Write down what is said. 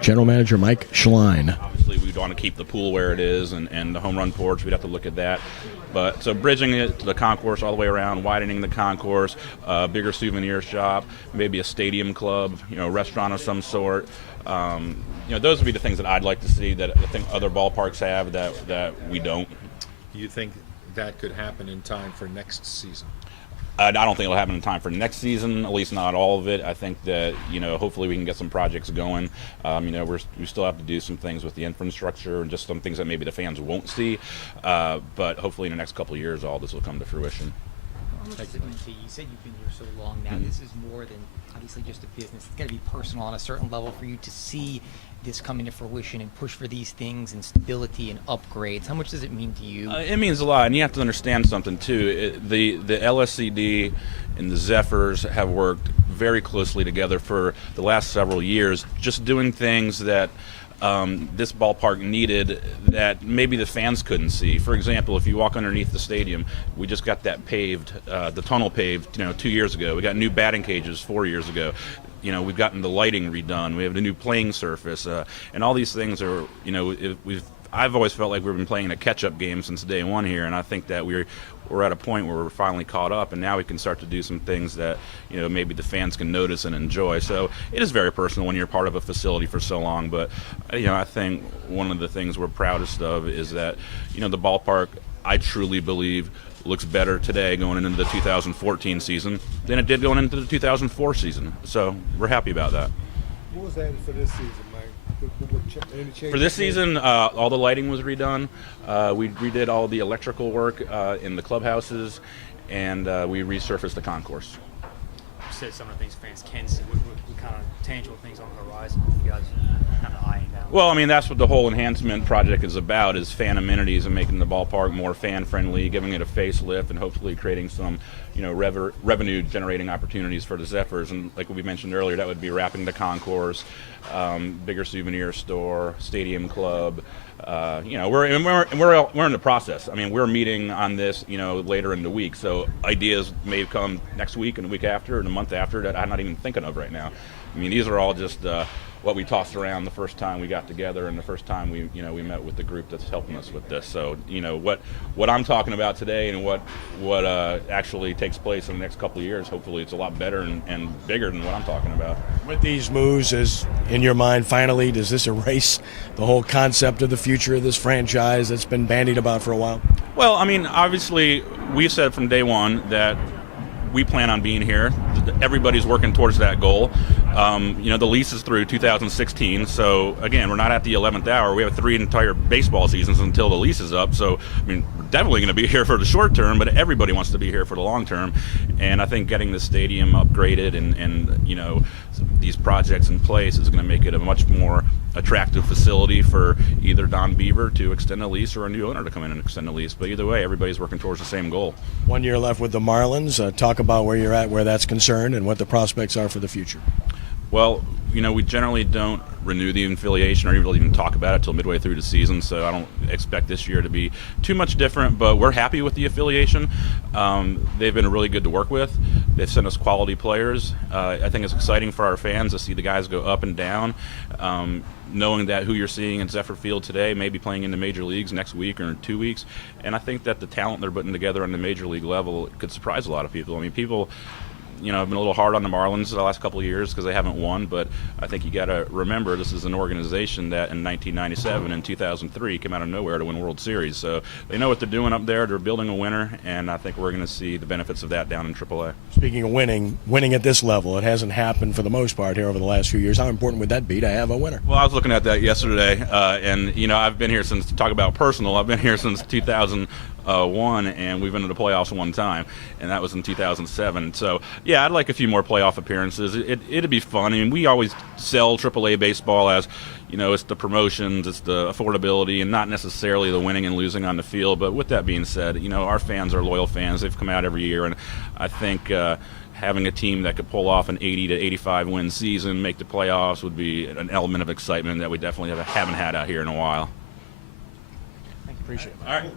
General Manager Mike Schline. Obviously, we'd want to keep the pool where it is, and the home run porch, we'd have to look at that. But so bridging it to the concourse all the way around, widening the concourse, bigger souvenir shop, maybe a stadium club, restaurant of some sort. Those would be the things that I'd like to see that I think other ballparks have that we don't. Do you think that could happen in time for next season? I don't think it'll happen in time for next season, at least not all of it. I think that, hopefully we can get some projects going. We still have to do some things with the infrastructure and just some things that maybe the fans won't see. But hopefully in the next couple of years, all this will come to fruition. How much does it mean to you? You said you've been here so long now. This is more than obviously just a business. It's got to be personal on a certain level for you to see this come into fruition and push for these things and stability and upgrades. How much does it mean to you? It means a lot, and you have to understand something too. The LSCD and the Zephyrs have worked very closely together for the last several years, just doing things that this ballpark needed that maybe the fans couldn't see. For example, if you walk underneath the stadium, we just got that paved, the tunnel paved, 2 years ago. We got new batting cages 4 years ago. We've gotten the lighting redone. We have a new playing surface, and all these things are, I've always felt like we've been playing a catch-up game since day one here, and I think that we're at a point where we're finally caught up, and now we can start to do some things that maybe the fans can notice and enjoy. So it is very personal when you're part of a facility for so long, but I think one of the things we're proudest of is that the ballpark, I truly believe, looks better today going into the 2014 season than it did going into the 2004 season. So we're happy about that. What was added for this season, Mike? For this season, all the lighting was redone. We redid all the electrical work in the clubhouses, and we resurfaced the concourse. You said some of the things fans can see. What kind of tangible things on the horizon you guys kind of eyeing down? Well, that's what the whole enhancement project is about, is fan amenities and making the ballpark more fan-friendly, giving it a facelift, and hopefully creating some revenue-generating opportunities for the Zephyrs. And like we mentioned earlier, that would be wrapping the concourse, bigger souvenir store, stadium club. We're in the process. We're meeting on this, later in the week. So ideas may come next week and the week after and the month after that I'm not even thinking of right now. These are all just what we tossed around the first time we got together and the first time we met with the group that's helping us with this. So what I'm talking about today and what actually takes place in the next couple of years, hopefully it's a lot better and bigger than what I'm talking about. With these moves, in your mind, finally, does this erase the whole concept of the future of this franchise that's been bandied about for a while? Well, obviously, we said from day one that we plan on being here. Everybody's working towards that goal. The lease is through 2016, so again, we're not at the 11th hour. We have 3 entire baseball seasons until the lease is up, so we're definitely going to be here for the short term, but everybody wants to be here for the long term. And I think getting the stadium upgraded and these projects in place is going to make it a much more attractive facility for either Don Beaver to extend a lease or a new owner to come in and extend a lease. But either way, everybody's working towards the same goal. 1 year left with the Marlins. Talk about where you're at, where that's concerned, and what the prospects are for the future. Well, we generally don't renew the affiliation or even talk about it until midway through the season, so I don't expect this year to be too much different, but we're happy with the affiliation. They've been really good to work with. They've sent us quality players. I think it's exciting for our fans to see the guys go up and down, knowing that who you're seeing in Zephyr Field today may be playing in the major leagues next week or in 2 weeks, and I think that the talent they're putting together on the major league level could surprise a lot of people. People I've been a little hard on the Marlins the last couple of years because they haven't won, but I think you got to remember this is an organization that in 1997 and 2003 came out of nowhere to win World Series. So they know what they're doing up there. They're building a winner, and I think we're going to see the benefits of that down in AAA. Speaking of winning at this level, it hasn't happened for the most part here over the last few years. How important would that be to have a winner? Well, I was looking at that yesterday, and I've been here since, to talk about personal, I've been here since 2001, and we've been to the playoffs one time, and that was in 2007. So, yeah, I'd like a few more playoff appearances. It'd be fun. We always sell AAA baseball as, it's the promotions, it's the affordability, and not necessarily the winning and losing on the field. But with that being said, our fans are loyal fans. They've come out every year, and I think having a team that could pull off an 80 to 85 win season, make the playoffs, would be an element of excitement that we definitely haven't had out here in a while. Appreciate it. All right.